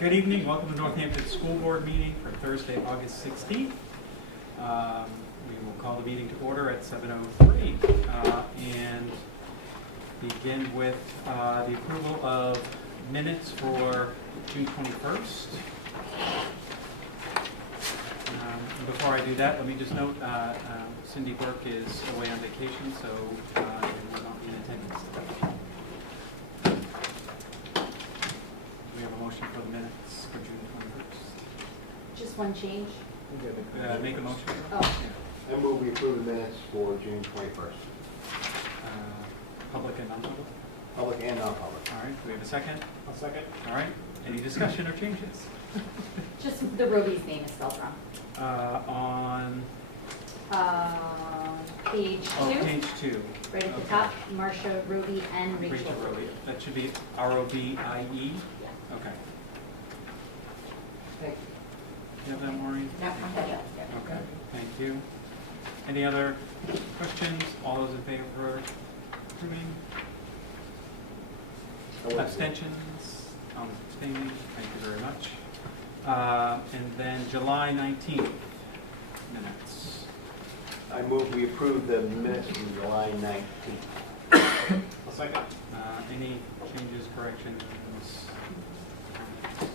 Good evening. Welcome to Northampton School Board Meeting for Thursday, August 16th. We will call the meeting to order at 7:03 and begin with the approval of minutes for June 21st. Before I do that, let me just note Cindy Burke is away on vacation, so will not be in attendance. We have a motion for the minutes for June 21st. Just one change? Make a motion. Oh. Yeah. I move we approve the minutes for June 21st. Public and non-public? Public and non-public. All right, do we have a second? I'll second. All right, any discussion or changes? Just the Roby's name is spelled wrong. On Page page 2. right at the Okay. top, Marcia, Roby, and Rachel. Rachel Roby. That should be R-O-B-I-E? Yeah. Okay. Thank You have that, Maureen? No, not that yet. Okay, thank you. Any other questions? All those in favor for approving? you. Abstentions? Abstaining? Thank you very much. And then July 19th minutes. I move we approve the minutes from July 19th. I'll second. Any changes, corrections?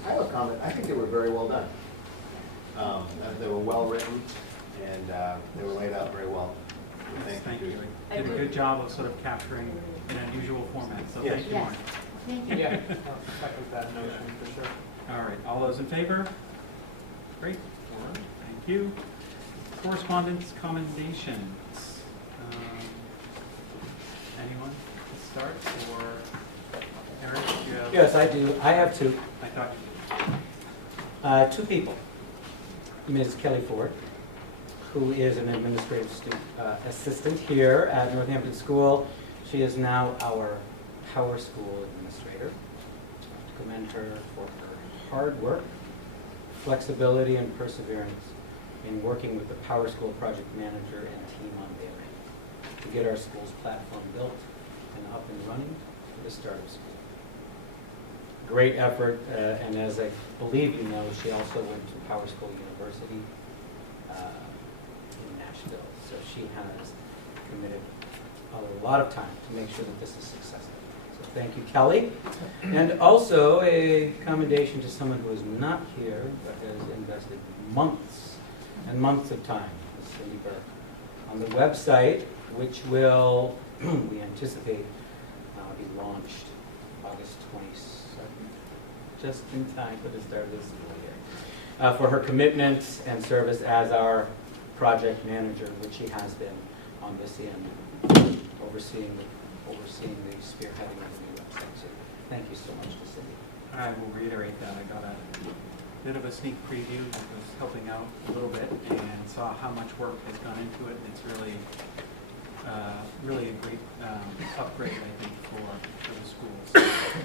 I have a comment. I think they were very well done. They were well written and they were laid out very well. Yes, thank you. I Did a agree. good job of sort of capturing an unusual format, so Yes. thank you, Yes. Mark. Thank you. Yeah, I'll second that notion for sure. All right, all those in favor? Great, thank you. Correspondence commendations. Anyone to start, or Eric, do you have? Yes, I do. I have two. I thought, Two people. Ms. Kelly Ford, who is an administrative assistant here at Northampton School. She is now our Power School administrator. I commend her for her hard work, flexibility, and perseverance in working with the Power School project manager and team on Bayline to get our school's platform built and up and running for the start of school. Great effort, and as I believe you know, she also went to Power School University in Nashville. So she has committed a lot of time to make sure that this is successful. So thank you, Kelly. And also a commendation to someone who is not here, but has invested months and months of time, Ms. Cindy Burke, on the website, which will, we anticipate, be launched August 27th, just in time for the start of the school year. For her commitment and service as our project manager, which she has been on this end, overseeing the spearheading of the new website. So thank you so much to Cindy. I will reiterate that. I got a bit of a sneak preview. I was helping out a little bit and saw how much work has gone into it. It's really a great upgrade, I think, for the schools. So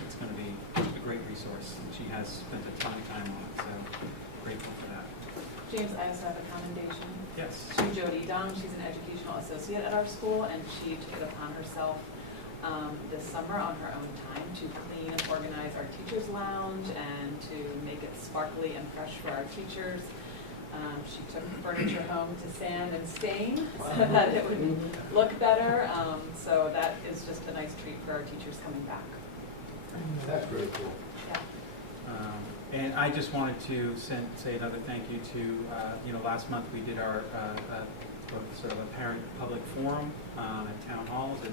it's going to be a great resource. And she has spent a ton of time on it, so grateful for that. James, I also have a commendation Yes. to Jody Dong. She's an educational associate at our school, and she took it upon herself this summer on her own time to clean and organize our teachers' lounge and to make it sparkly and fresh for our teachers. She took the furniture home to sand and stain so that it would look better. So that is just a nice treat for our teachers coming back. That's really cool. Yeah. And I just wanted to say another thank you to, last month we did our sort of a parent public forum at Town Halls in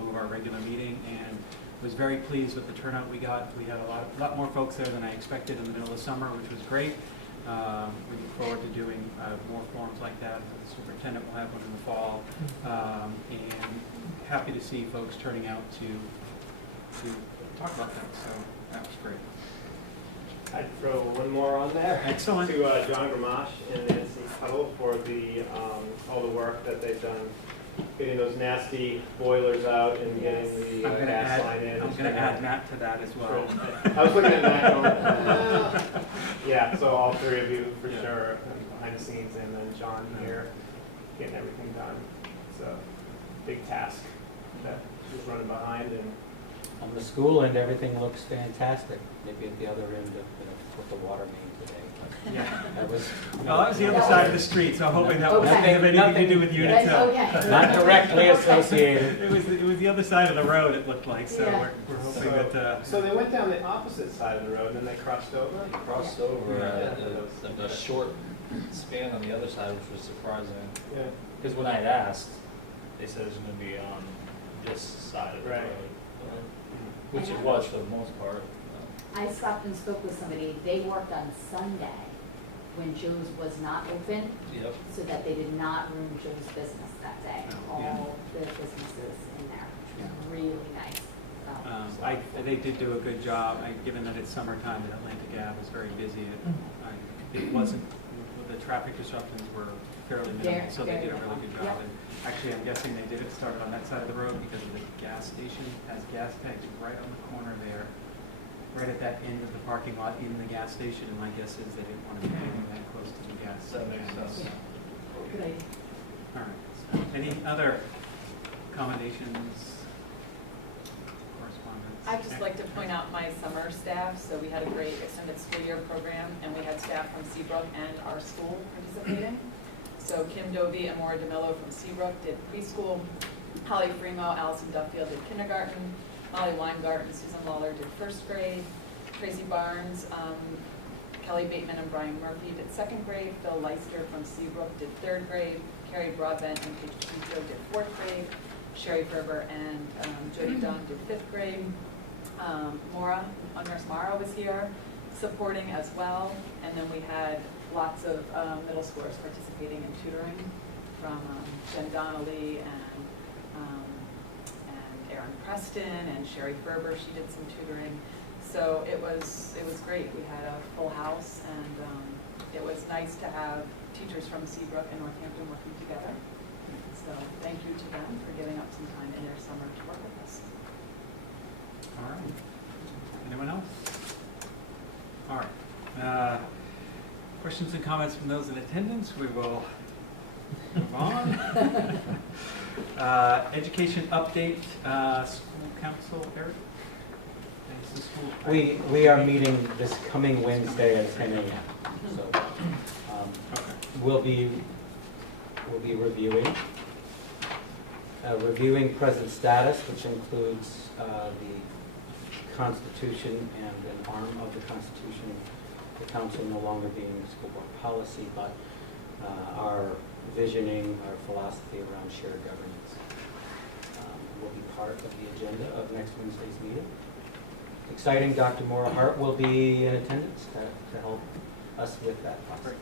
lieu of our regular meeting, and was very pleased with the turnout we got. We had a lot more folks there than I expected in the middle of summer, which was great. We look forward to doing more forums like that. The superintendent will have one in the fall, and happy to see folks turning out to talk about that. So that was great. I'd throw one more on there. Excellent. To John Gramash and Nancy Huddle for all the work that they've done, getting those nasty boilers out and getting the I'm gas line in. going to add Matt to that as well. I was looking at that going, yeah, so all three of you for sure, and behind the scenes, and then John here, getting everything done. It's a big task that she's running behind, and on the school end, everything looks fantastic. Maybe at the other end of, with the water main today, but Yeah. that was. Well, that was the other side of the street, so I'm hoping that Okay. doesn't have anything to do with unit That's 10. okay. Not directly associated. It was the other side of the road, it looked like, so Yeah. we're hoping that, So they went down the opposite side of the road and then they crossed over? Crossed over Yeah. in a short span on the other side, which was surprising. Yeah. Because when I had asked, they said it was gonna be on this side of the Right. road. Which it was for the most part. I stopped and spoke with somebody, they worked on Sunday when Joe's was not open, Yep. so that they did not ruin Joe's business that day. Oh, yeah. All the businesses in there, which was really nice. So, they did do a good job, given that it's summertime and Atlantic Ave was very busy. It wasn't, the traffic disruptions were fairly minimal, so they did a really good job. Yep. And actually, I'm guessing they did it start on that side of the road because of the gas station has gas tanks right on the corner there, right at that end of the parking lot in the gas station, and my guess is they didn't want to be getting that close to the gas. That makes sense. Good idea. All right, so any other accommodations, correspondence? I'd just like to point out my summer staff. So we had a great extended school year program, and we had staff from Seabrook and our school participating. So Kim Dovey and Maura DeMillo from Seabrook did preschool. Holly Fremo, Allison Duffield did kindergarten. Molly Weingarten, Susan Lawler did first grade. Tracy Barnes, Kelly Bateman and Brian Murphy did second grade. Phil Leister from Seabrook did third grade. Carrie Broadbent and Paige Petito did fourth grade. Sherry Ferber and Jody Dunn did fifth grade. Maura, Nurse Mara was here supporting as well. And then we had lots of middle schoolers participating in tutoring from Jen Donnelly and Erin Preston and Sherry Ferber. She did some tutoring. So it was great. We had a full house, and it was nice to have teachers from Seabrook and Northampton working together. So thank you to them for giving up some time in their summer to work with us. All right. Anyone else? All right. Questions and comments from those in attendance? We will move on. Education update, school council, Eric? Is the school- We are meeting this coming Wednesday at 10 a.m. So Okay. we'll be reviewing present status, which includes the Constitution and an arm of the Constitution, the council no longer being school board policy, but our visioning, our philosophy around shared governance will be part of the agenda of next Wednesday's meeting. Exciting, Dr. Maura Hart will be in attendance to help us with that process.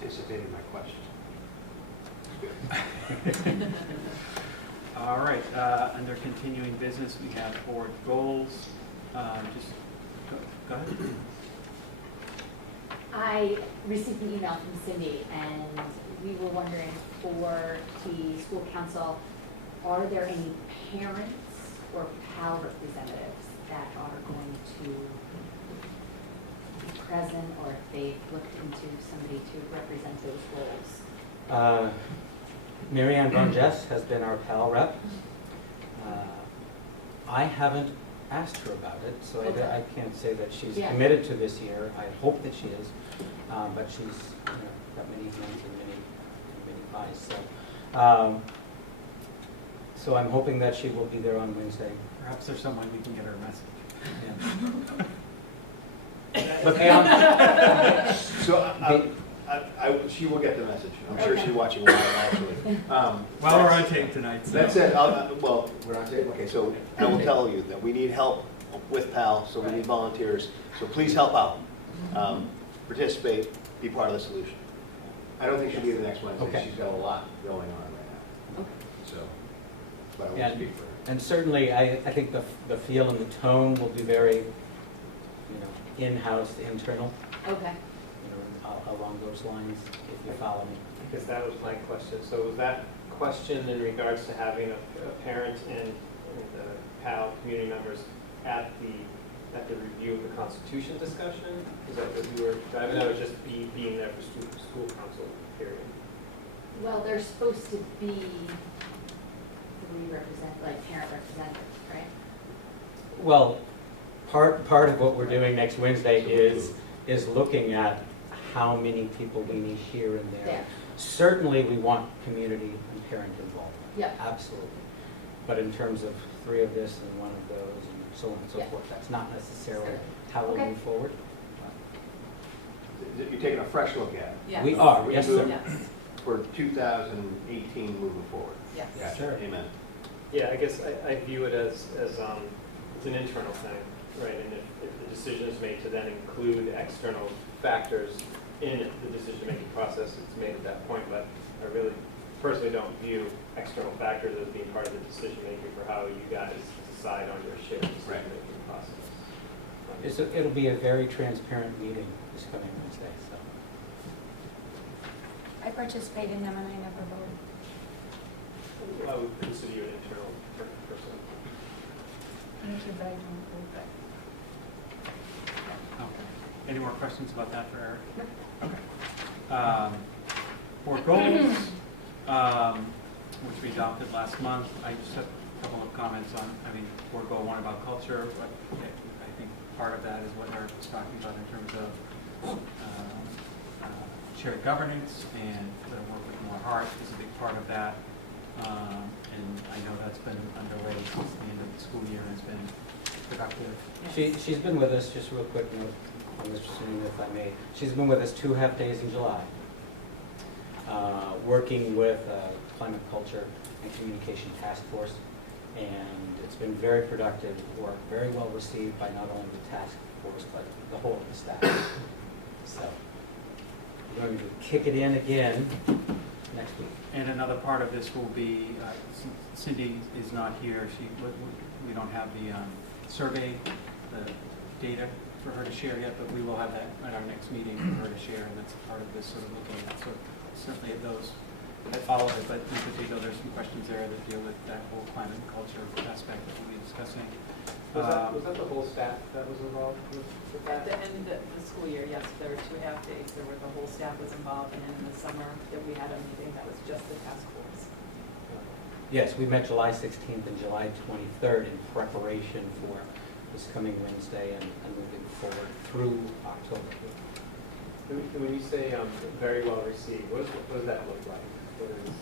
Anticipating my question. All right, under continuing business, we have board goals. Just, go ahead. I received an email from Cindy, and we were wondering for the school council, are there any parents or PAL representatives that are going to be present, or if they've looked into somebody to represent those goals? Mary Ann Von Jess has been our PAL rep. I haven't asked her about it, so Okay. I can't say that she's Yeah. committed to this year. I hope that she is, but she's got many hands and many eyes. So I'm hoping that she will be there on Wednesday. Perhaps there's someone we can get her a message. Yeah. But beyond, So she will get the message. I'm sure she's watching live, actually. Well, we're on tape tonight, so. That's it. Well, we're on tape? Okay, so I will tell you that we need help with PAL, so we need volunteers. So please help out. Participate, be part of the solution. I don't think she'll be the next Wednesday. Okay. She's got a lot going on right now. So, but I won't And- speak for her. and certainly, I think the feel and the tone will be very, in-house, internal, Okay. along those lines, if you follow me. Because that was my question. So was that question in regards to having a parent and PAL community members at the review of the Constitution discussion? Is that what you were driving at, or just being there for school council period? Well, they're supposed to be, employee parent representatives, right? Well, part of what we're doing next Wednesday is looking at how many people we need here and there. There. Certainly, we want community and parent involvement. Yeah. Absolutely. But in terms of 3 of this and 1 of those and so on and so Yeah. forth, that's not necessarily how we'll Okay. move forward. You're taking a fresh look at it Yes. We are, yes, sir. Yes, for 2018 moving forward. yes. Gotcha. Sure. Amen. Yeah, I guess I view it as it's an internal thing, right? And if the decision is made to then include external factors in the decision-making process, it's made at that point. But I really personally don't view external factors as being part of the decision-making for how you guys decide on your shared decision-making process. It'll be a very transparent meeting this coming Wednesday, so. I participate in them and I never vote. I would consider you an internal person. Thank you, but I don't vote. Okay. Any more questions about that for Eric? Okay. Board goals, which we adopted last month. I just have a couple of comments on, board goal 1 about culture, but I think part of that is what Eric was talking about in terms of shared governance and work with more heart is a big part of that. And I know that's been underway since the end of the school year and it's been productive. She's been with us, just a real quick note on this, if I may. She's been with us 2 half-days in July, working with Climate, Culture, and Communication Task Force. And it's been very productive work, very well received by not only the task force, but the whole of the staff. So we're going to kick it in again next week. And another part of this will be, Cindy is not here. We don't have the survey, the data for her to share yet, but we will have that at our next meeting for her to share, and that's part of this sort of looking at. So certainly at those that follow it, but in particular, there's some questions there that deal with that whole climate and culture aspect that we'll be discussing. Was that the whole staff that was involved with At that? the end of the school year, yes, there were 2 half-days. The whole staff was involved, and then in the summer that we had a meeting that was just the task force. Yes, we met July 16th and July 23rd in preparation for this coming Wednesday and moving forward through October. When you say very well received, what does that look like? What is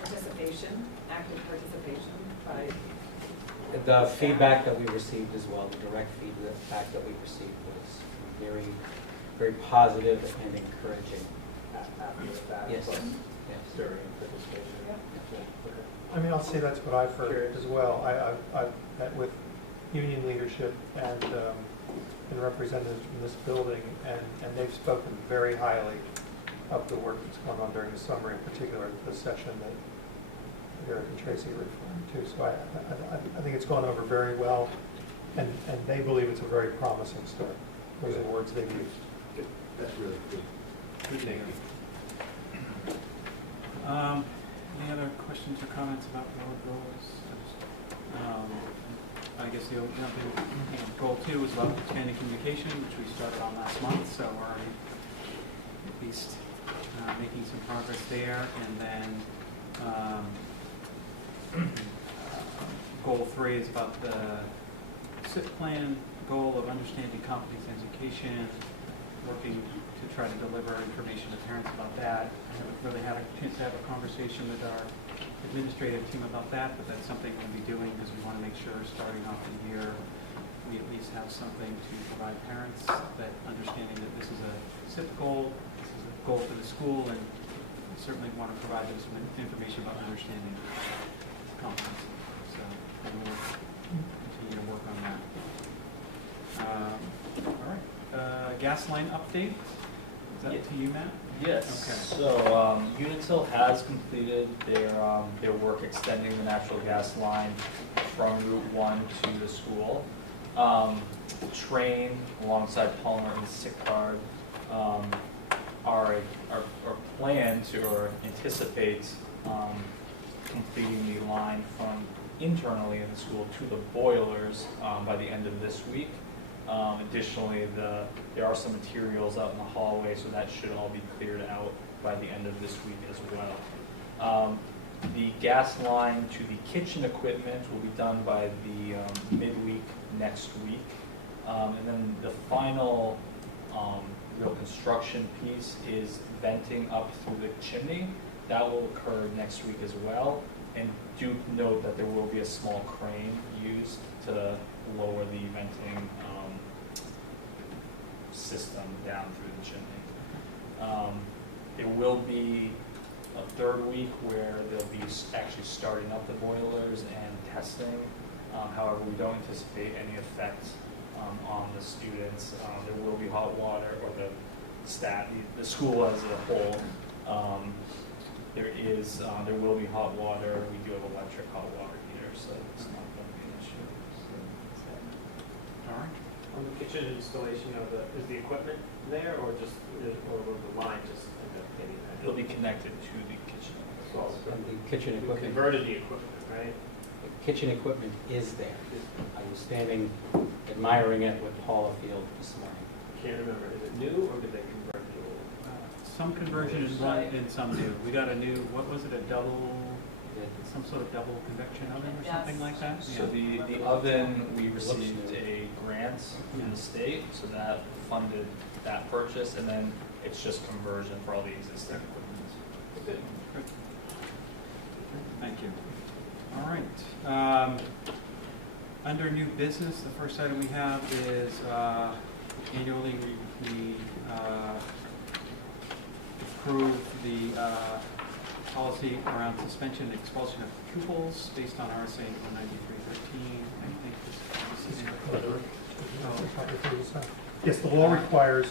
Participation, active participation by, The feedback that we received as well, the direct feedback that we received was very, very positive and encouraging. after the fact? Yes. Plus Yes. during participation? Yeah. Okay. I'll say that's what I've heard Curious. as well. I've met with union leadership and representatives from this building, and they've spoken very highly of the work that's going on during the summer, in particular the session that Eric and Tracy are referring to. So I think it's gone over very well, and they believe it's a very promising start. Those are the words they've used. Good. That's really good. Good, thank you. Any other questions or comments about board goals? I guess the other thing, goal 2 is about expanding communication, which we started on last month, so we're already at least making some progress there. And then goal 3 is about the SIP plan goal of understanding competence education, working to try to deliver information to parents about that. I haven't really had a chance to have a conversation with our administrative team about that, but that's something we'll be doing because we want to make sure starting off the year, we at least have something to provide parents, that understanding that this is a SIP goal, this is a goal for the school, and we certainly want to provide them some information about understanding competence. So we'll continue to work on that. All right, gas line update. Is that to you, Matt? Yes. Okay. So Unitil has completed their work extending the natural gas line from Route 1 to the school. Train alongside Palmer and Sickard are planned to or anticipate completing the line from internally in the school to the boilers by the end of this week. Additionally, there are some materials out in the hallway, so that should all be cleared out by the end of this week as well. The gas line to the kitchen equipment will be done by the midweek next week. And then the final real construction piece is venting up through the chimney. That will occur next week as well. And do note that there will be a small crane used to lower the venting system down through the chimney. There will be a third week where they'll be actually starting up the boilers and testing. However, we don't anticipate any effect on the students. There will be hot water, or the staff, the school as a whole. There will be hot water. We do have electric hot water heater, so it's not going to be an issue. All right. On the kitchen installation is the equipment there, or will the line just end up getting that? It'll be connected to the kitchen. Well, And the kitchen you equipment, converted the equipment, right? the kitchen equipment is there. I was standing admiring it with Paula Field this morning. Can't remember, is it new or did they convert the old? Some conversion is one and some new. We got a new, what was it, some sort of double convection oven or something Yes. like that? So Yeah. the oven, we received a grant from the state, so that funded that purchase, and then it's just conversion for all the existing equipment. Good. Great. Thank you. All right. Under new business, the first item we have is annually we approve the policy around suspension and expulsion of pupils based on RSA 193.13. I think this is Yes, the law requires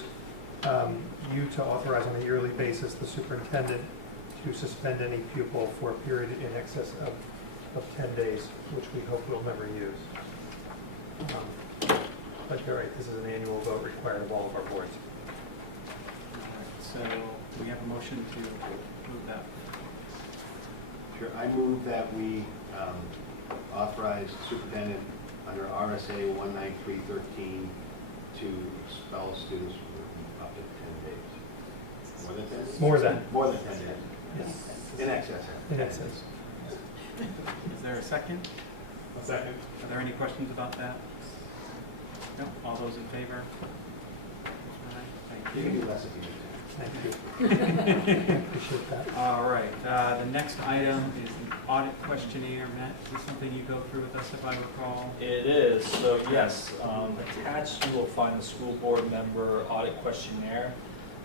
you to authorize on a yearly basis the superintendent to suspend any pupil for a period in excess of 10 days, which we hope we'll never use. But you're right, this is an annual vote required of all of our boards. All right, so we have a motion to approve that. Sure, I move that we authorize the superintendent under RSA 193.13 to expel students for up to 10 days. More than 10 days? More than. More than 10 days. Yes. In excess. In excess. Is there a second? A second. Are there any questions about that? No? All those in favor? All right, You thank can you. do less if you need to. Thank you. Appreciate that. All right, the next item is an audit questionnaire. Matt, is this something you go through with us if I recall? It is, so yes, attached you will find the school board member audit questionnaire.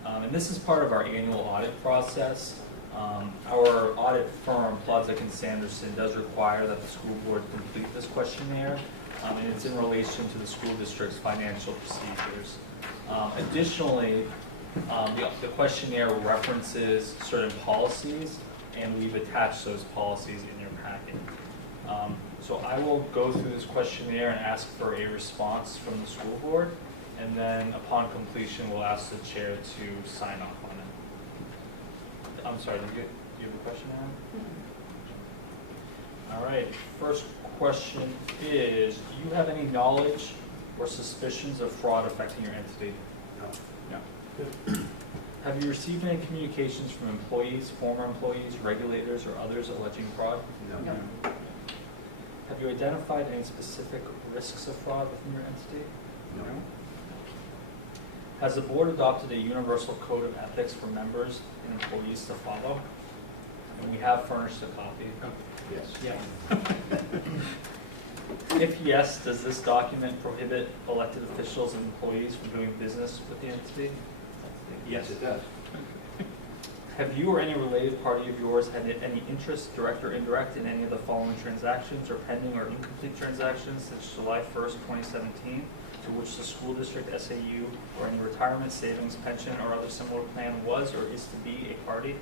And this is part of our annual audit process. Our audit firm, Plodzik & Sanderson, does require that the school board complete this questionnaire, and it's in relation to the school district's financial procedures. Additionally, the questionnaire references certain policies, and we've attached those policies in your packet. So I will go through this questionnaire and ask for a response from the school board, and then upon completion, we'll ask the chair to sign off on it. I'm sorry, do you have a question, Aaron? All right, first question is, do you have any knowledge or suspicions of fraud affecting your entity? No. No. Have you received any communications from employees, former employees, regulators, or others alleging fraud? No. No. Have you identified any specific risks of fraud within your entity? No. Has the board adopted a universal code of ethics for members and employees to follow? And we have furnished a copy. Yes. Yeah. If yes, does this document prohibit elected officials and employees from doing business with the entity? Yes, it does. Have you or any related party of yours had any interest, direct or indirect, in any of the following transactions or pending or incomplete transactions since July 1st, 2017, to which the school district, SAU, or any retirement, savings, pension, or other similar plan was or is to be a party?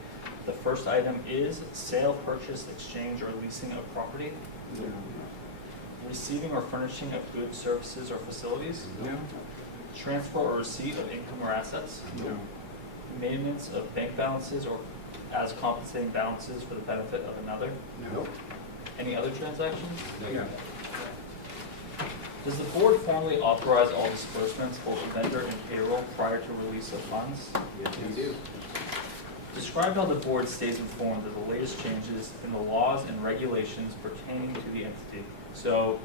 The first item is sale, purchase, exchange, or leasing of property. Receiving or furnishing of goods, services, or facilities. No? Transfer or receipt of income or assets. No. Maintenance of bank balances or as compensating balances for the benefit of another. Nope. Any other transactions? Yeah. Does the board formally authorize all disbursements, both vendor and payroll, prior to release of funds? Yes, we do. Describe how the board stays informed of the latest changes in the laws and regulations pertaining to the entity. So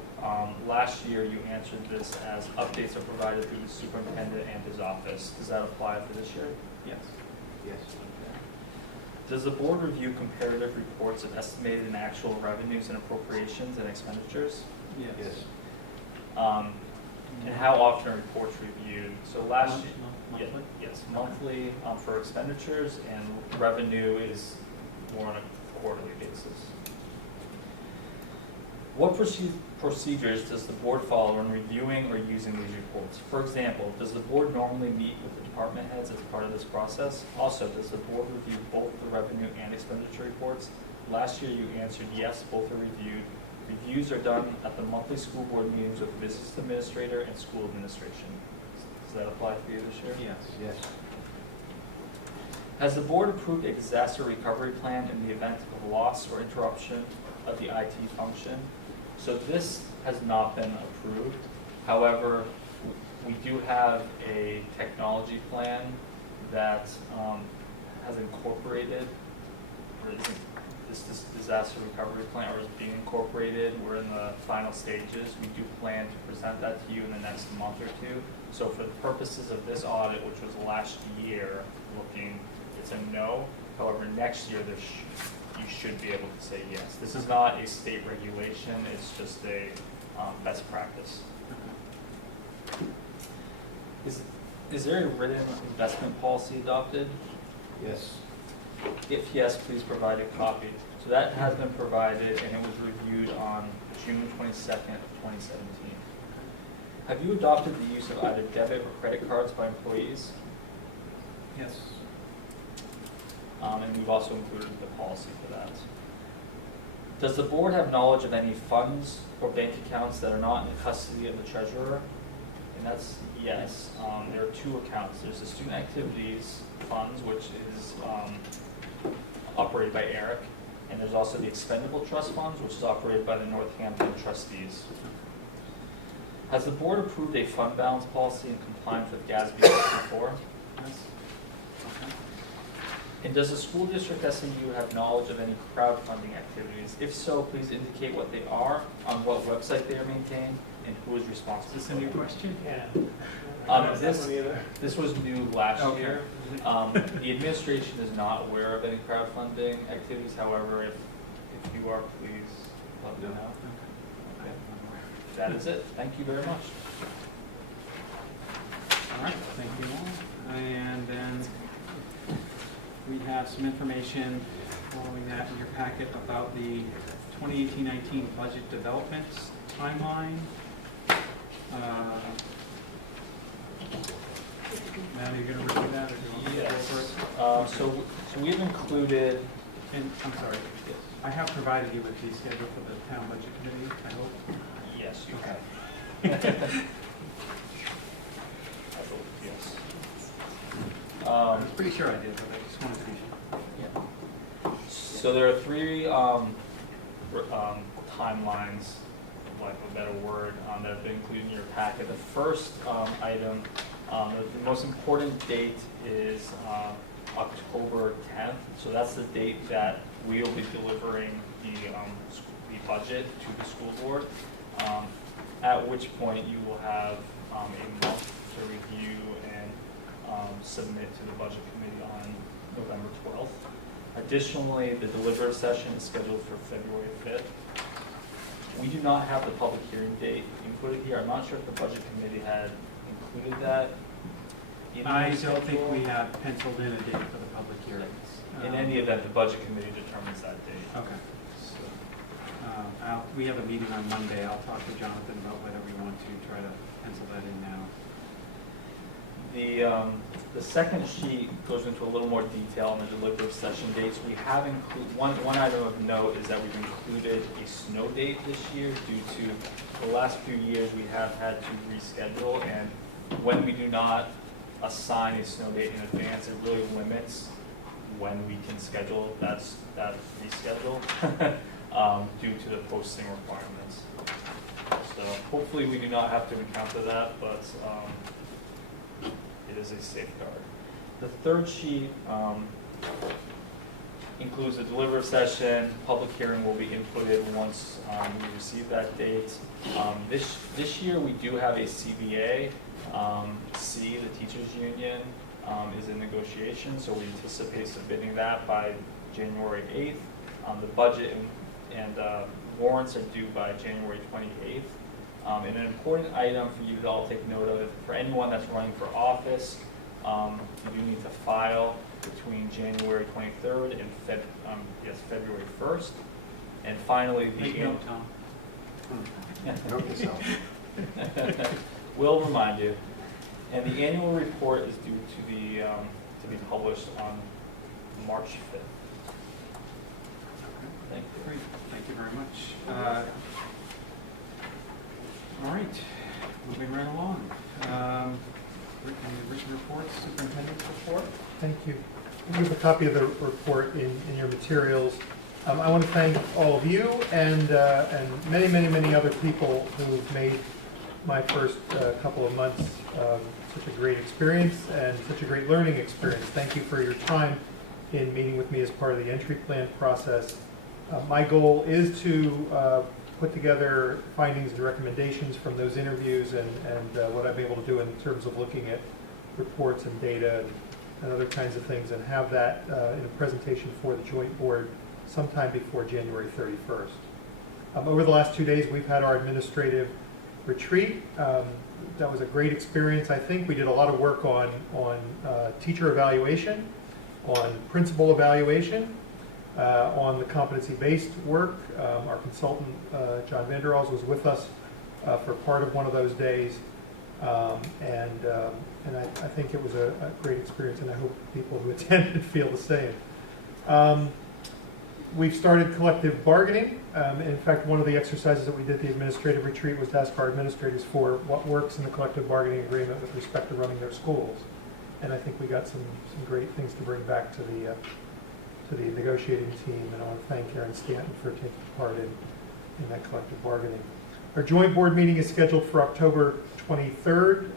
last year you answered this as updates are provided through the superintendent and his office. Does that apply for this year? Yes. Yes. Does the board review comparative reports of estimated and actual revenues and appropriations and expenditures? Yes. And how often are reports reviewed? So last year, Monthly? yes, monthly for expenditures, and revenue is more on a quarterly basis. What procedures does the board follow when reviewing or using these reports? For example, does the board normally meet with the department heads as part of this process? Also, does the board review both the revenue and expenditure reports? Last year you answered yes, both are reviewed. Reviews are done at the monthly school board meetings with business administrator and school administration. Does that apply for you this year? Yes. Yes. Has the board approved a disaster recovery plan in the event of loss or interruption of the IT function? So this has not been approved. However, we do have a technology plan that has incorporated, or this disaster recovery plan, or is being incorporated. We're in the final stages. We do plan to present that to you in the next month or two. So for the purposes of this audit, which was last year, it's a no. However, next year you should be able to say yes. This is not a state regulation, it's just a best practice. Is there a written investment policy adopted? Yes. If yes, please provide a copy. So that has been provided and it was reviewed on June 22nd of 2017. Have you adopted the use of either debit or credit cards by employees? Yes. And we've also included the policy for that. Does the board have knowledge of any funds or bank accounts that are not in the custody of the treasurer? And that's yes. There are two accounts. There's the student activities funds, which is operated by Eric, and there's also the expendable trust funds, which is operated by the Northampton trustees. Has the board approved a fund balance policy in compliance with GASB 64? Yes. Okay. And does the school district SMU have knowledge of any crowdfunding activities? If so, please indicate what they are, on what website they are maintained, and who is responsible. Is this a new question? Yeah. This was new last Okay. year. The administration is not aware of any crowdfunding activities. However, if you are, please let me know. Okay. That is it. Thank you very much. All right, thank you all. And then we have some information following that in your packet about the 2018-19 budget development timeline. Now you're going to review that, or do you want me to go Yes. first? So we've included. And I'm sorry, I have provided you with the schedule for the town budget committee, I hope. Yes, you Okay. have. I vote yes. I was pretty sure I did, but I just wanted to be sure. Yeah. So there are three timelines, like a better word, that have been included in your packet. The first item, the most important date is October 10th. So that's the date that we will be delivering the budget to the school board, at which point you will have a month to review and submit to the budget committee on November 12th. Additionally, the deliberative session is scheduled for February 5th. We do not have the public hearing date included here. I'm not sure if the budget committee had included that. in I their don't think schedule. we have penciled in a date for the public hearings. In any event, the budget committee determines that date. Okay. So, We have a meeting on Monday. I'll talk to Jonathan about whether we want to try to pencil that in now. The second sheet goes into a little more detail on the deliberative session dates. We have one item of note is that we've included a snow date this year due to the last few years we have had to reschedule, and when we do not assign a snow date in advance, it really limits when we can schedule that reschedule due to the posting requirements. So hopefully we do not have to encounter that, but it is a safeguard. The third sheet includes a deliberative session. Public hearing will be inputted once we receive that date. This year, we do have a CBA. C, the teachers union, is in negotiation, so we anticipate submitting that by January 8th. The budget and warrants are due by January 28th. And an important item for you to all take note of, for anyone that's running for office, you do need to file between January 23rd and February 1st. And finally, the Make note, Tom. Note yourself. We'll remind you. And the annual report is due to be published on March 5th. Thank you. Great, thank you very much. All right, moving right along. Written reports, superintendent's report. Thank you. You have a copy of the report in your materials. I want to thank all of you and many, many, many other people who've made my first couple of months such a great experience and such a great learning experience. Thank you for your time in meeting with me as part of the entry plan process. My goal is to put together findings and recommendations from those interviews and what I'm able to do in terms of looking at reports and data and other kinds of things, and have that in a presentation for the joint board sometime before January 31st. Over the last 2 days, we've had our administrative retreat. That was a great experience. I think we did a lot of work on teacher evaluation, on principal evaluation, on the competency-based work. Our consultant, John Vanderals, was with us for part of one of those days. And I think it was a great experience, and I hope people who attended feel the same. We've started collective bargaining. In fact, one of the exercises that we did at the administrative retreat was to ask our administrators for what works in the collective bargaining agreement with respect to running their schools. And I think we got some great things to bring back to the negotiating team, and I want to thank Karen Stanton for taking part in that collective bargaining. Our joint board meeting is scheduled for October 23rd.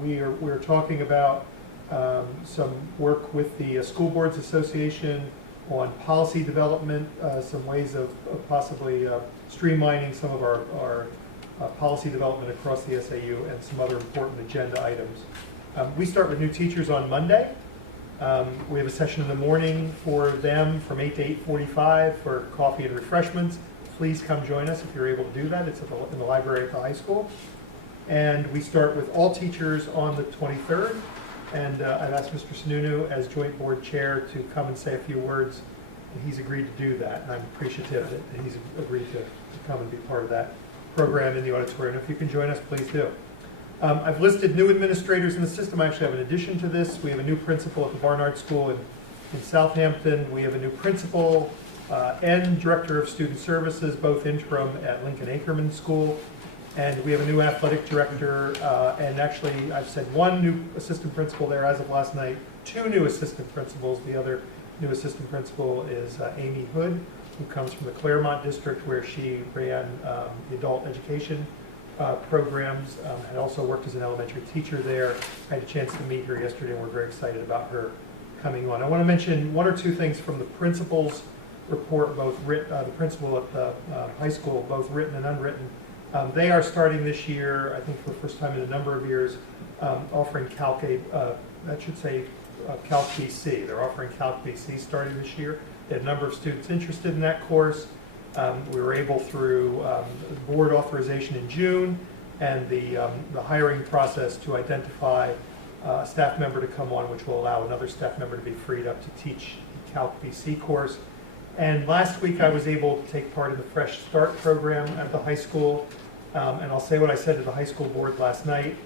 We are talking about some work with the School Boards Association on policy development, some ways of possibly streamlining some of our policy development across the SAU, and some other important agenda items. We start with new teachers on Monday. We have a session in the morning for them from 8 to 8:45 for coffee and refreshments. Please come join us if you're able to do that. It's in the library at the high school. And we start with all teachers on the 23rd. And I've asked Mr. Sununu as joint board chair to come and say a few words, and he's agreed to do that. And I'm appreciative that he's agreed to come and be part of that program in the auditorium. If you can join us, please do. I've listed new administrators in the system. I actually have an addition to this. We have a new principal at the Barnard School in Southampton. We have a new principal and director of student services, both interim at Lincoln Ackerman School. And we have a new athletic director, and actually I've said one new assistant principal there as of last night, 2 new assistant principals. The other new assistant principal is Amy Hood, who comes from the Claremont district, where she ran the adult education programs, and also worked as an elementary teacher there. I had a chance to meet her yesterday, and we're very excited about her coming on. I want to mention 1 or 2 things from the principal's report, both the principal at the high school, both written and unwritten. They are starting this year, I think for the first time in a number of years, offering Calc BC. They're offering Calc BC starting this year. They had a number of students interested in that course. We were able, through board authorization in June and the hiring process, to identify a staff member to come on, which will allow another staff member to be freed up to teach the Calc BC course. And last week I was able to take part in the Fresh Start program at the high school. And I'll say what I said to the high school board last night.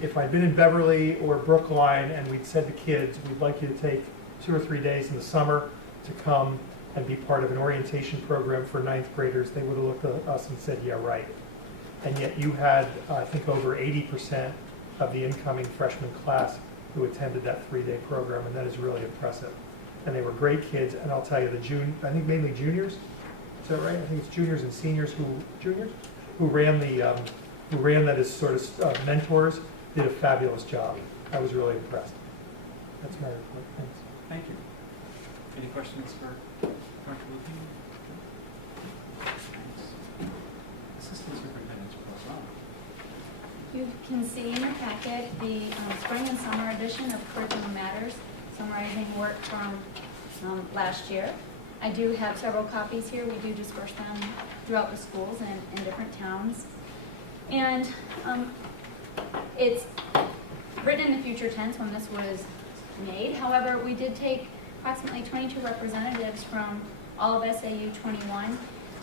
If I'd been in Beverly or Brookline and we'd said to kids, we'd like you to take 2 or 3 days in the summer to come and be part of an orientation program for 9th graders, they would have looked at us and said, yeah, right. And yet you had, I think, over 80% of the incoming freshman class who attended that 3-day program, and that is really impressive. And they were great kids, and I'll tell you, I think mainly juniors, is that right? I think it's juniors and seniors who ran that as sort of mentors, did a fabulous job. I was really impressed. That's my report. Thanks. Thank you. Any questions for Dr. Lupine? Thanks. Assistant Superintendent's report. Wow. You can see in your packet the spring and summer edition of Curriculum Matters, summarizing work from last year. I do have several copies here. We do disperse them throughout the schools and in different towns. And it's written in the future tense when this was made. However, we did take approximately 22 representatives from all of SAU 21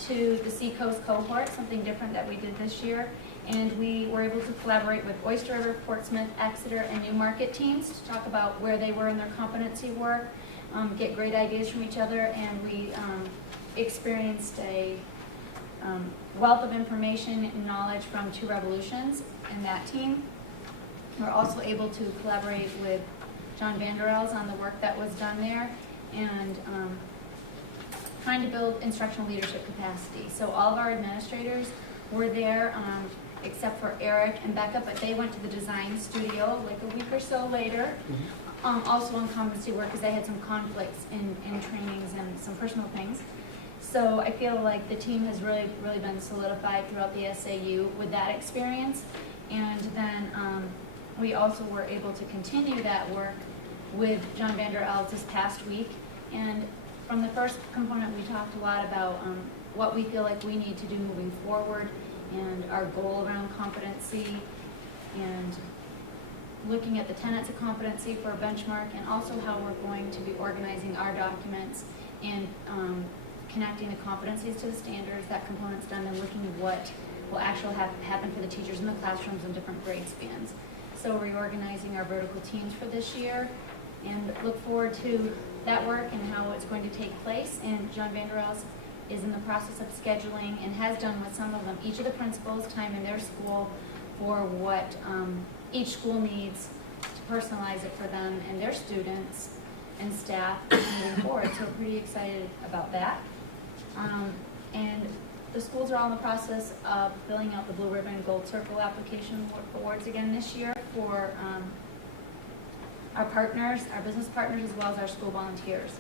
to the Seacoast cohort, something different that we did this year. And we were able to collaborate with Oyster River, Portsmouth, Exeter, and Newmarket teams to talk about where they were in their competency work, get great ideas from each other, and we experienced a wealth of information and knowledge from Two Revolutions in that team. We're also able to collaborate with John Vanderels on the work that was done there, and trying to build instructional leadership capacity. So all of our administrators were there, except for Eric and Becca, but they went to the design studio like a week or so later, also on competency work because they had some conflicts in trainings and some personal things. So I feel like the team has really been solidified throughout the SAU with that experience. And then we also were able to continue that work with John Vander Els this past week. And from the first component, we talked a lot about what we feel like we need to do moving forward and our goal around competency and looking at the tenets of competency for a benchmark, and also how we're going to be organizing our documents and connecting the competencies to the standards, that component's done, and looking at what will actually happen for the teachers in the classrooms in different grade spans. So reorganizing our vertical teams for this year, and look forward to that work and how it's going to take place. And John Vander Els is in the process of scheduling, and has done with some of them, each of the principals' time in their school for what each school needs to personalize it for them and their students and staff moving forward. So we're pretty excited about that. And the schools are all in the process of filling out the Blue Ribbon Gold Circle application awards again this year for our partners, our business partners, as well as our school volunteers.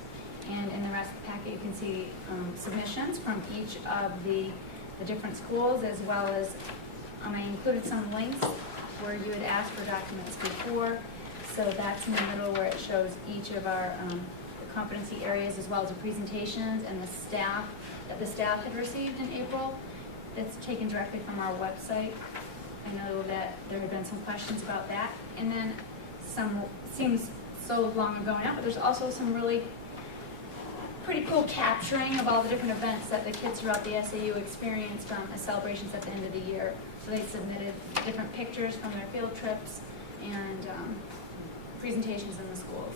And in the rest of the packet, you can see submissions from each of the different schools, as well as I included some links where you had asked for documents before. So that's in the middle where it shows each of our the competency areas, as well as the presentations and the staff that the staff had received in April. That's taken directly from our website. I know that there have been some questions about that. And then some, seems so long ago now, but there's also some really pretty cool capturing of all the different events that the kids throughout the SAU experienced as celebrations at the end of the year. So they submitted different pictures from their field trips and presentations in the schools.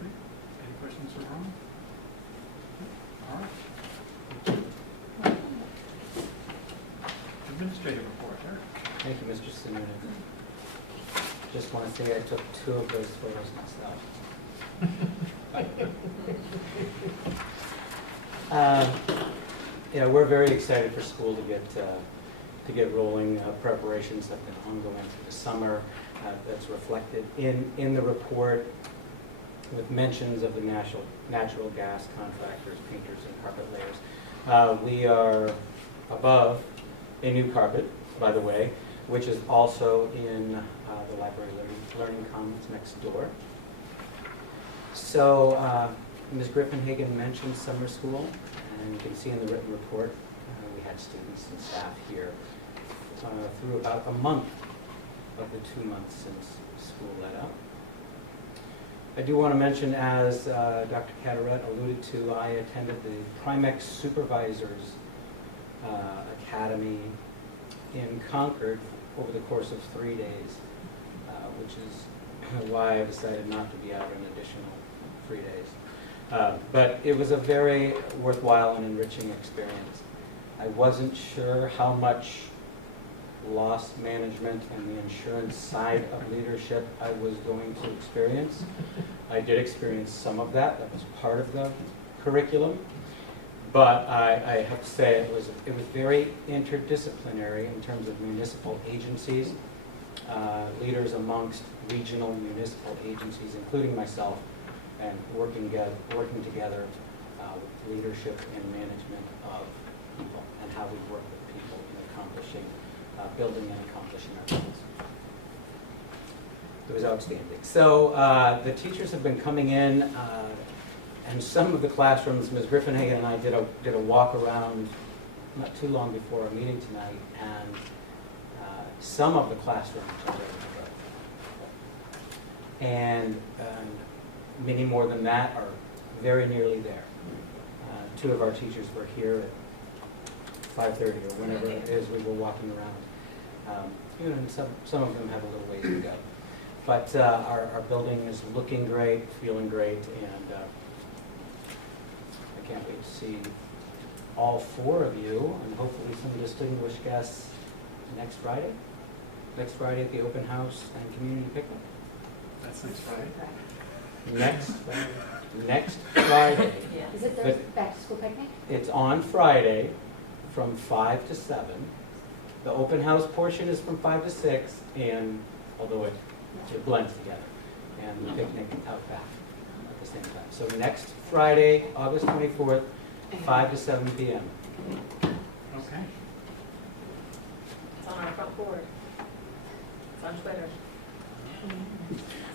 Any questions for Ron? All right. Administrative report, Eric. Thank you, Mr. Simeon. Just want to say I took 2 of those photos myself. Yeah, we're very excited for school to get rolling. Preparations have been ongoing through the summer. That's reflected in the report, with mentions of the natural gas contractors, painters, and carpet layers. We are above a new carpet, by the way, which is also in the library learning commons next door. So Ms. Griffin-Hagen mentioned summer school, and you can see in the written report we had students and staff here through about a month of the 2 months since school let up. I do want to mention, as Dr. Cataret alluded to, I attended the Primex Supervisors Academy in Concord over the course of 3 days, which is why I decided not to be out an additional 3 days. But it was a very worthwhile and enriching experience. I wasn't sure how much loss management and the insurance side of leadership I was going to experience. I did experience some of that. That was part of the curriculum. But I have to say it was very interdisciplinary in terms of municipal agencies, leaders amongst regional municipal agencies, including myself, and working together with leadership and management of people and how we work with people in accomplishing, building and accomplishing our goals. It was outstanding. So the teachers have been coming in, and some of the classrooms, Ms. Griffinhagen and I did a walk around not too long before our meeting tonight, and some of the classrooms are ready to go. And many more than that are very nearly there. Two of our teachers were here at 5:30 or whenever it is we were walking around. And some of them have a little ways to go. But our building is looking great, feeling great, and I can't wait to see all four of you, and hopefully some distinguished guests next Friday at the open house and community picnic. That's next Friday. Next Friday. Is it the back to school picnic? It's on Friday from 5 to 7. The open house portion is from 5 to 6, and although it blends together, and the picnic out back at the same time. So next Friday, August 24th, 5 to 7 p.m. Okay. It's on our front board. It's on Twitter.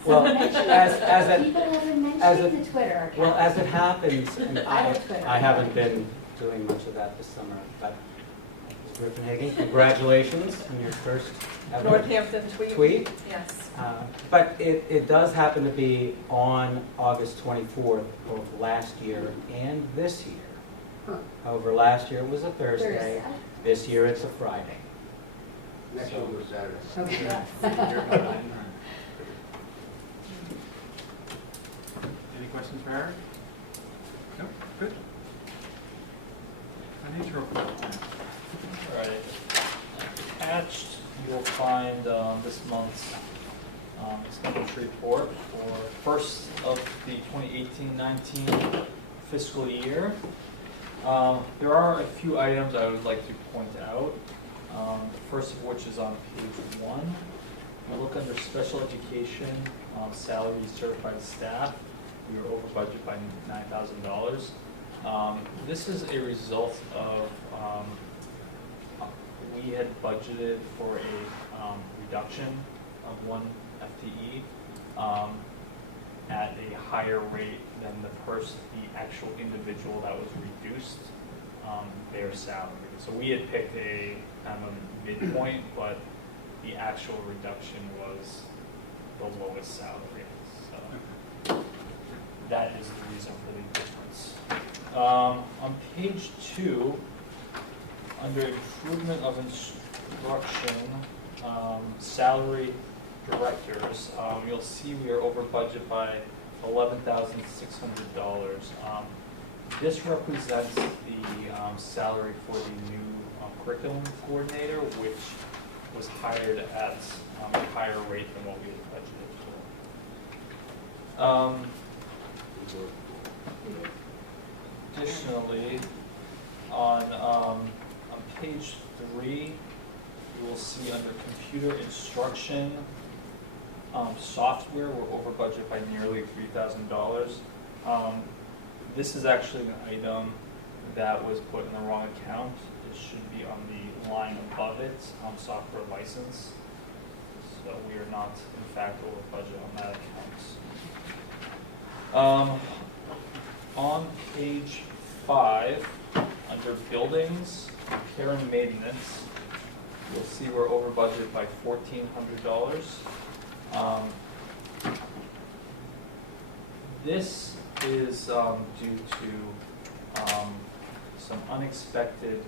Well, People have been as mentioning the Twitter account. well, as it happens, and I don't Twitter. I haven't been doing much of that this summer, but Ms. Griffinhagen, congratulations on your first ever Northampton tweet. Yes. But it does happen to be on August 24th, both last year and this year. Huh. However, last year it was a Thursday. Thursday. This year it's a Friday. Next week was Saturday. Okay. Any questions for Eric? No? Good. Financial report. All right. Attached, you'll find this month's expenditure report for first of the 2018-19 fiscal year. There are a few items I would like to point out. The first of which is on page 1. If you look under special education, salaries certified staff, we were over budget by $9,000. This is a result of we had budgeted for a reduction of 1 FTE at a higher rate than the actual individual that was reduced their salary. So we had picked a kind of a midpoint, but the actual reduction was the lowest salary. So that is the reason for the difference. On page 2, under improvement of instruction, salary directors, you'll see we are over budget by $11,600. This represents the salary for the new curriculum coordinator, which was hired at a higher rate than what we had budgeted for. Additionally, on page 3, you will see under computer instruction software, we're over budget by nearly $3,000. This is actually an item that was put in the wrong account. It should be on the line above it, software license. So we are not, in fact, over budget on that account. On page 5, under buildings, repair and maintenance, you'll see we're over budget by $1,400. This is due to some unexpected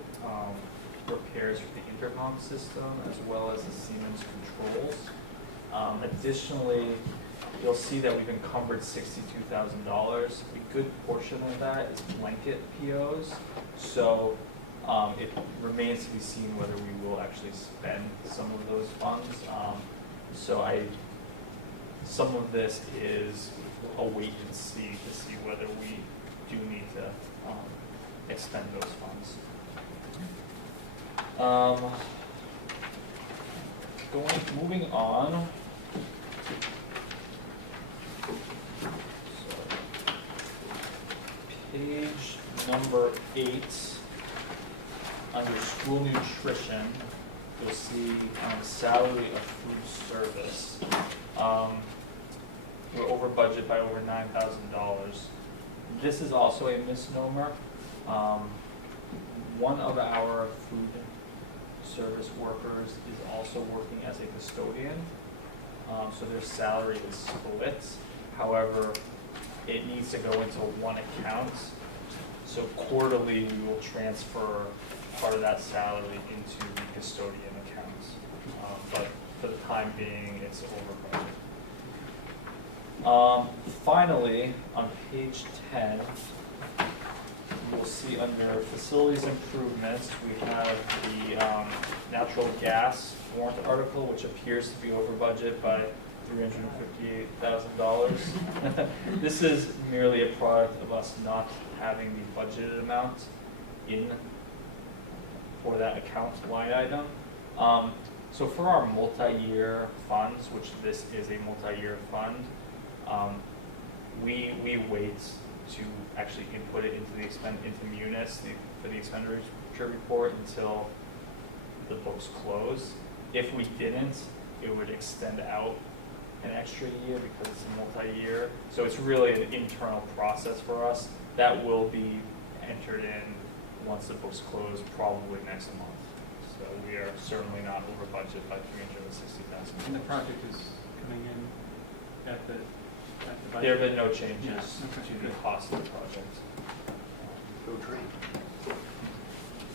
repairs for the intercom system as well as the Siemens controls. Additionally, you'll see that we've encumbered $62,000. A good portion of that is blanket POs. So it remains to be seen whether we will actually spend some of those funds. Some of this is a wait and see to see whether we do need to expend those funds. Moving on. number 8, under school nutrition, you'll see salary of food service. We're over budget by over $9,000. This is also a misnomer. One of our food service workers is also working as a custodian, so their salary is split. However, it needs to go into one account. So quarterly, we will transfer part of that salary into the custodian accounts. But for the time being, it's over budget. Finally, on page 10, you'll see under facilities improvements, we have the natural gas warrant article, which appears to be over budget by $358,000. This is merely a product of us not having the budgeted amount in for that account line item. So for our multi-year funds, which this is a multi-year fund, we wait to actually input it into the into Munis for the expenditure report until the books close. If we didn't, it would extend out an extra year because it's a multi-year. So it's really an internal process for us that will be entered in once the books close, probably next month. So we are certainly not over budget by $360,000. And the project is coming in at the budget? There have been no changes Yes. Okay, to the good. cost of the project. Go train.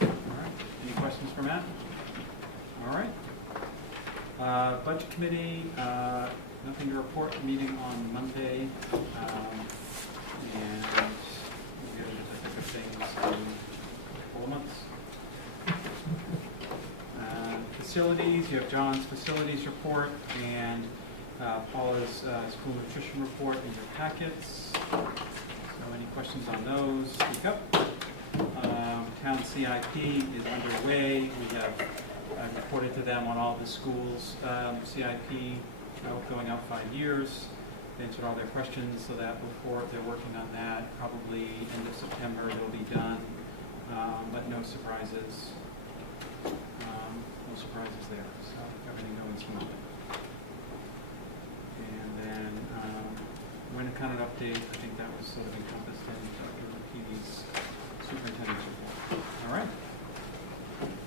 All right. Any questions for Matt? All right. Budget committee, nothing to report. Meeting on Monday. And we'll get into the thick of things in a couple of months. Facilities, you have John's facilities report and Paula's school nutrition report in your packets. So any questions on those, speak up. Town CIP is underway. We have reported to them on all the schools' CIP going out 5 years. They answered all their questions, so that before they're working on that, probably end of September it'll be done, but no surprises. No surprises there, so everything going smoothly. And then Winnicott update, I think that was sort of encompassed in Dr. Rapini's superintendent's report. All right,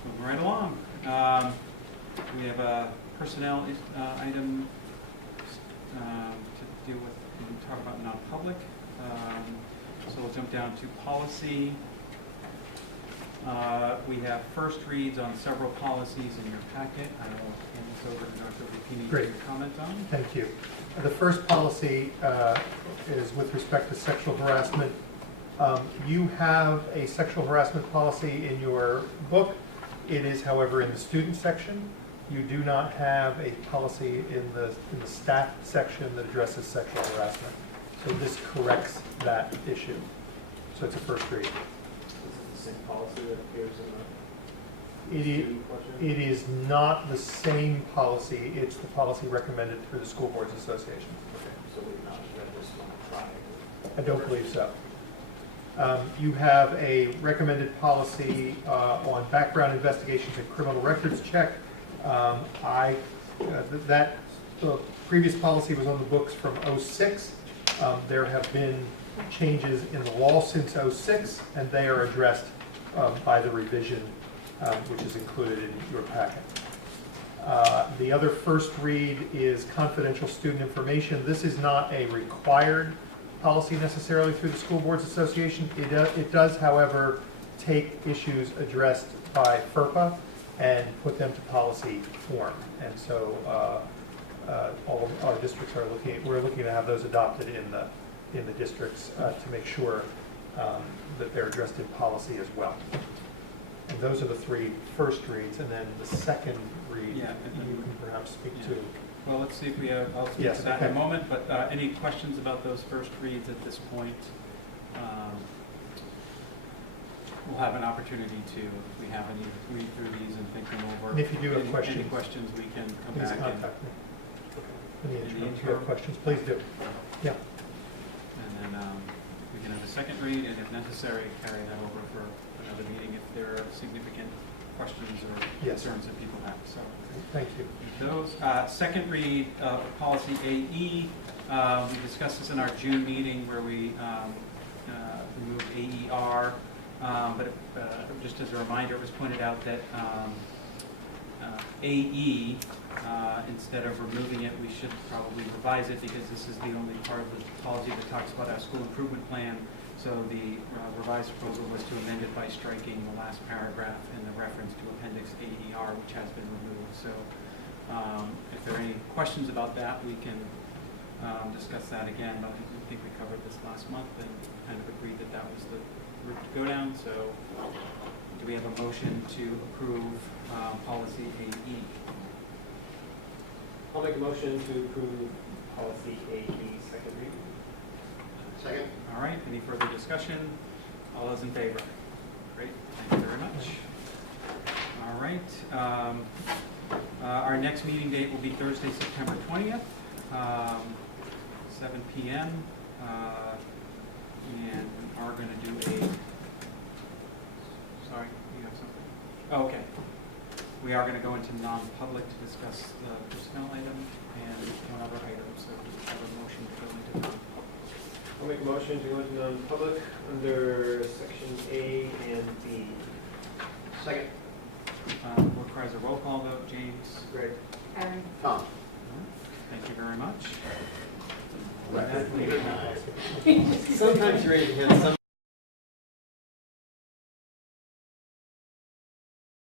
moving right along. We have a personnel item to deal with and talk about non-public. So we'll jump down to policy. We have first reads on several policies in your packet. I will hand this over to Dr. Rapini Great. to comment on. Thank you. The first policy is with respect to sexual harassment. You have a sexual harassment policy in your book. It is, however, in the student section. You do not have a policy in the staff section that addresses sexual harassment. So this corrects that issue. So it's a first read. Is it the same policy that appears in the student portion? It is not the same policy. It's the policy recommended through the School Boards Association. Okay, so we've not read this one prior. I don't believe so. You have a recommended policy on background investigations and criminal records check. The previous policy was on the books from '06. There have been changes in the law since '06, and they are addressed by the revision, which is included in your packet. The other first read is confidential student information. This is not a required policy necessarily through the School Boards Association. It does, however, take issues addressed by FERPA and put them to policy form. And so all of our districts are we're looking to have those adopted in the districts to make sure that they're addressed in policy as well. And those are the three first reads, and then the second read, Yeah, you can perhaps speak yeah. to. Well, let's see if we have, I'll speak Yes, to that in a okay. moment, but any questions about those first reads at this point? We'll have an opportunity to, if we have any, read through these and think them over. And if you do have Any questions, questions, we can come Please back and, contact me. In the In the interim, if you interim. have questions, please do. Yeah. and then we can have a second read, and if necessary, carry that over for another meeting if there are significant questions or Yes. concerns that people have, so. Thank you. Those, second read of policy AE, we discussed this in our June meeting where we removed AER, but just as a reminder, it was pointed out that AE, instead of removing it, we should probably revise it because this is the only part of the policy that talks about our school improvement plan. So the revised proposal was to amend it by striking the last paragraph and the reference to Appendix AER, which has been removed. So if there are any questions about that, we can discuss that again. But I think we covered this last month and kind of agreed that that was the route to go down. So do we have a motion to approve policy AE? I'll make a motion to approve policy AE second read. Second? All right, any further discussion? All those in favor? Great, thank you very much. All right, our next meeting date will be Thursday, September 20th, 7 p.m. And we are going to do a, sorry, you have something? Oh, okay. We are going to go into non-public to discuss the personnel item and one other item, so we have a motion to go into non-public. I'll make a motion to go into non-public under section A and B. Second? Requires a roll call vote. James? Greg? Erin? Tom? Thank you very much. Record. With that, we- Sometimes you're ready to hit some